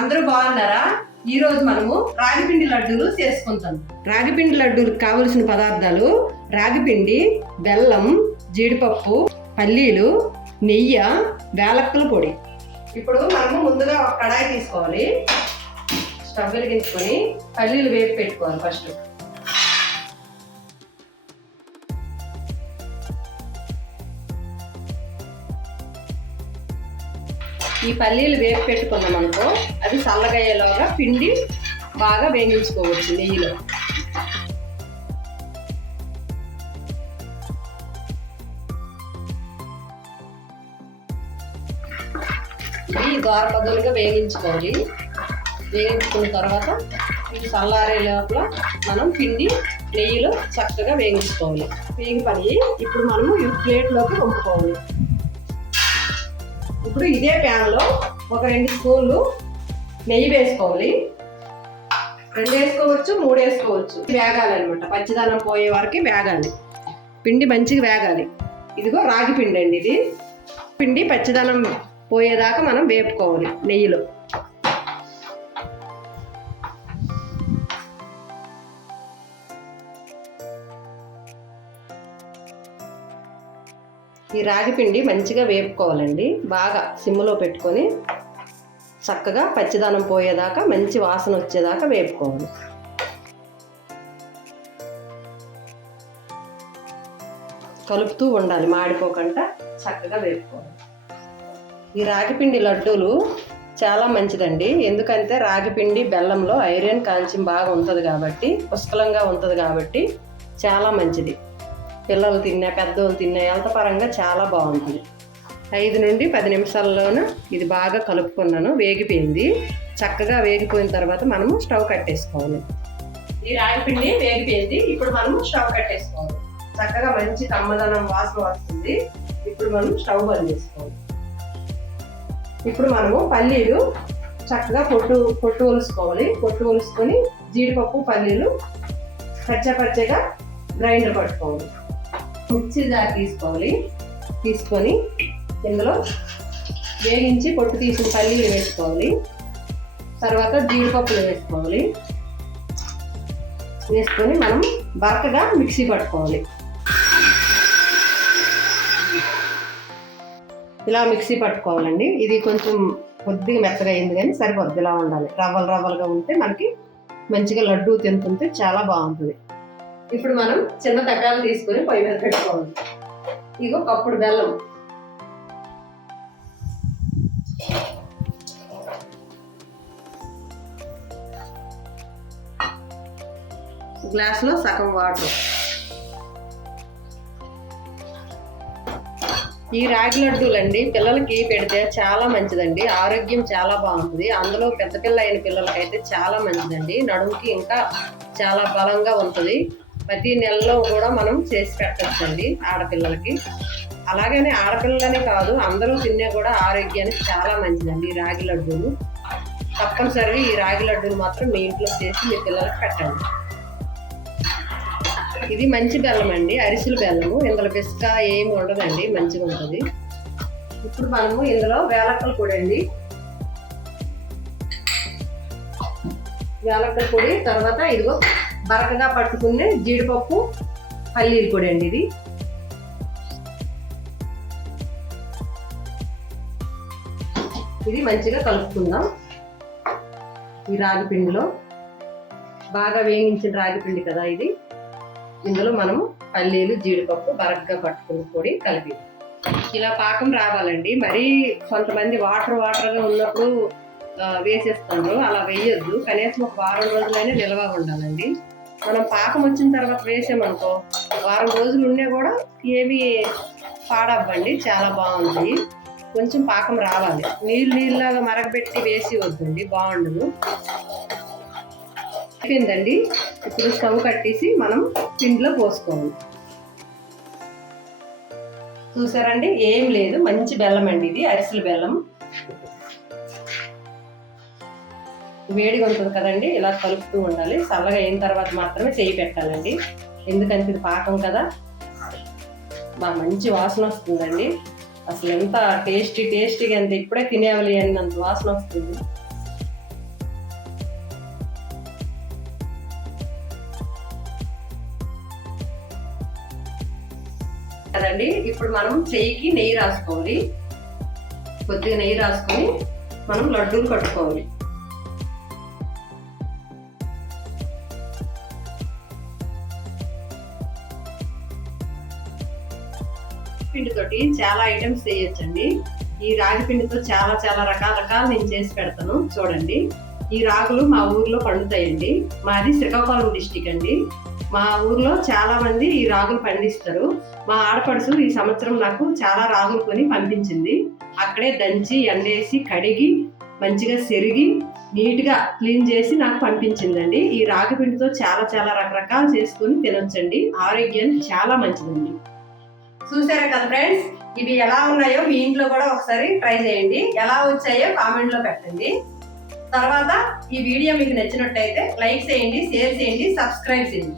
అందరూ బాగున్నారా? ఈ రోజు మనము రాగిపిండి లడ్డూలు చేసుకుంటాం. రాగిపిండి లడ్డూలకు కావలసిన పదార్థాలు రాగిపిండి, బెల్లం, జీడిపప్పు, పల్లీలు, నెయ్యి, వేలక్కల పొడి. ఇప్పుడు మనము ముందుగా ఒక కడాయి తీసుకోవాలి. స్టవ్ వెలిగించుకొని పల్లీలు వేపి పెట్టుకోవాలి. ఫస్ట్ ఈ పల్లీలు వేపి పెట్టుకున్నాం అనుకో, అది చల్లగయ్యేలాగా పిండి బాగా వేయించుకోవచ్చు నెయ్యిలో. ఇది దోరపదులుగా వేయించుకోవాలి. వేయించుకున్న తర్వాత ఇది చల్లారే లోపల మనం పిండి నెయ్యిలో చక్కగా వేయించుకోవాలి. వేగిపోయి ఇప్పుడు మనము ఈ ప్లేట్లోకి వంపుకోవాలి. ఇప్పుడు ఇదే ప్యాన్లో ఒక 2 స్పూన్లు నెయ్యి వేసుకోవాలి. 2 వేసుకోవచ్చు, 3 వేసుకోవచ్చు. వేగాలన్నమాట, పచ్చిదనం పోయే వరకు వేగాలి. పిండి మంచిగా వేగాలి. ఇదిగో రాగి పిండి అండి. ఇది పిండి పచ్చిదనం పోయేదాకా మనం వేపుకోవాలి నెయ్యిలో. ఈ రాగి పిండి మంచిగా వేపుకోవాలండి. బాగా సిమ్లో పెట్టుకొని చక్కగా పచ్చిదనం పోయేదాకా, మంచి వాసన వచ్చేదాకా వేపుకోవాలి. కలుపుతూ ఉండాలి, మాడిపోకుండా చక్కగా వేపుకోవాలి. ఈ రాగిపిండి లడ్డూలు చాలా మంచిదండి. ఎందుకంటే రాగిపిండి బెల్లంలో ఐరన్ కాల్షియం బాగా ఉంటుంది కాబట్టి, పుష్కలంగా ఉంటుంది కాబట్టి చాలా మంచిది. పిల్లలు తిన్నా, పెద్దోళ్ళు తిన్నా హెల్త్ పరంగా చాలా బాగుంటుంది. 5 నుండి 10 నిమిషాల్లోనూ ఇది బాగా కలుపుకున్నాను. వేగిపోయింది. చక్కగా వేగిపోయిన తర్వాత మనము స్టవ్ కట్టేసుకోవాలి. ఈ రాగిపిండి వేగిపోయింది. ఇప్పుడు మనము స్టవ్ కట్టేసుకోవాలి. చక్కగా మంచి కమ్మదనం వాసన వస్తుంది. ఇప్పుడు మనం స్టవ్ బంద్ చేసుకోవాలి. ఇప్పుడు మనము పల్లీలు చక్కగా పొట్టు ఒలుసుకోవాలి. పొట్టు ఒలుసుకొని జీడిపప్పు, పల్లీలు పచ్చగా గ్రైండర్ పట్టుకోవాలి. మిక్సీ జార్ తీసుకోవాలి. తీసుకొని ఇందులో వేగించి పొట్టు తీసిన పల్లీలు వేసుకోవాలి. తర్వాత జీడిపప్పులు వేసుకోవాలి. వేసుకొని మనం బరకగా మిక్సీ పట్టుకోవాలి. ఇలా మిక్సీ పట్టుకోవాలండి. ఇది కొంచెం కొద్దిగా మెత్తగా అయింది కానీ సరిపోద్ది. ఇలా ఉండాలి. రవ్వలుగా ఉంటే మనకి మంచిగా లడ్డూ తింటుంటే చాలా బాగుంటుంది. ఇప్పుడు మనం చిన్న తగ్గాలు తీసుకొని పొయ్యి మీద పెట్టుకోవాలి. ఇగో కప్పుడు బెల్లం, గ్లాసులో సగం వాటర్. ఈ రాగి లడ్డూలండి పిల్లలకి పెడితే చాలా మంచిదండి. ఆరోగ్యం చాలా బాగుంటుంది. అందులో పెద్ద పిల్ల అయిన పిల్లలకైతే చాలా మంచిదండి. నడుముకి ఇంకా చాలా బలంగా ఉంటుంది. ప్రతి నెలలో కూడా మనం చేసి పెట్టచ్చండి ఆడపిల్లలకి. అలాగనే ఆడపిల్లలనే కాదు, అందరూ తినే కూడా ఆరోగ్యానికి చాలా మంచిదండి ఈ రాగి లడ్డూలు. తప్పనిసరిగా ఈ రాగి లడ్డూలు మాత్రం మీ ఇంట్లో చేసి మీ పిల్లలకి పెట్టండి. ఇది మంచి బెల్లం అండి, అరిసెల బెల్లము. ఇందులో పిస్క ఏమి ఉండదండి, మంచిగా ఉంటుంది. ఇప్పుడు మనము ఇందులో వేలక్కల పొడి అండి, వేలక్కల పొడి. తర్వాత ఇదిగో బరకగా పట్టుకునే జీడిపప్పు, పల్లీల పొడి అండి. ఇది మంచిగా కలుపుకుందాం. ఈ రాగి పిండిలో బాగా వేయించిన రాగి పిండి కదా ఇది. ఇందులో మనము పల్లీలు, జీడిపప్పు, బరకగా పట్టుకున్న పొడి కలిపి ఇలా పాకం రావాలండి. మరీ కొంతమంది వాటర్గా ఉన్నప్పుడు వేసేస్తారు, అలా వేయొద్దు. కనీసం ఒక వారం రోజులైనా నిల్వ ఉండాలండి. మనం పాకం వచ్చిన తర్వాత వేసామనుకో, వారం రోజులు ఉన్నా కూడా ఏవి పాడవ్వండి, చాలా బాగుంది. కొంచెం పాకం రావాలి. నీళ్ళలాగా మరగబెట్టి వేసి వద్దండి, బాగుండదు. అయిపోయిందండి. ఇప్పుడు స్టవ్ కట్టేసి మనం పిండిలో పోసుకోవాలి. చూసారండి, ఏం లేదు, మంచి బెల్లం అండి. ఇది అరిసెల బెల్లం. వేడిగా ఉంటుంది కదండి, ఇలా కలుపుతూ ఉండాలి. చల్లగా అయిన తర్వాత మాత్రమే చేయి పెట్టాలండి. ఎందుకంటే ఇది పాకం కదా, బాగా మంచి వాసన వస్తుందండి. అసలు ఎంత టేస్టీగా, ఎంత ఇప్పుడే తినేవాలి అన్నంత వాసన వస్తుంది. కదండి. ఇప్పుడు మనం చెయ్యికి నెయ్యి రాసుకోవాలి. కొద్దిగా నెయ్యి రాసుకొని మనం లడ్డూలు కట్టుకోవాలి. పిండితోటి చాలా ఐటమ్స్ చేయొచ్చండి. ఈ రాగి పిండితో చాలా చాలా రకాలు నేను చేసి పెడతాను. చూడండి, ఈ రాగులు మా ఊర్లో పండుతాయండి. మాది శ్రీకాకుళం డిస్టిక్ అండి. మా ఊర్లో చాలా మంది ఈ రాగులు పండిస్తారు. మా ఆడపడుచు ఈ సంవత్సరం నాకు చాలా రాగులు కొని పంపించింది. అక్కడే దంచి ఎండేసి కడిగి మంచిగా సెరిగి నీట్గా క్లీన్ చేసి నాకు పంపించిందండి. ఈ రాగి పిండితో చాలా చాలా రకరకాలు చేసుకొని తినొచ్చండి. ఆరోగ్యానికి చాలా మంచిదండి. చూసారా కదా ఫ్రెండ్స్, ఇవి ఎలా ఉన్నాయో మీ ఇంట్లో కూడా ఒకసారి ట్రై చేయండి. ఎలా వచ్చాయో కామెంట్ లో పెట్టండి. తర్వాత ఈ వీడియో మీకు నచ్చినట్టయితే లైక్ చేయండి, షేర్ చేయండి, సబ్స్క్రైబ్ చేయండి.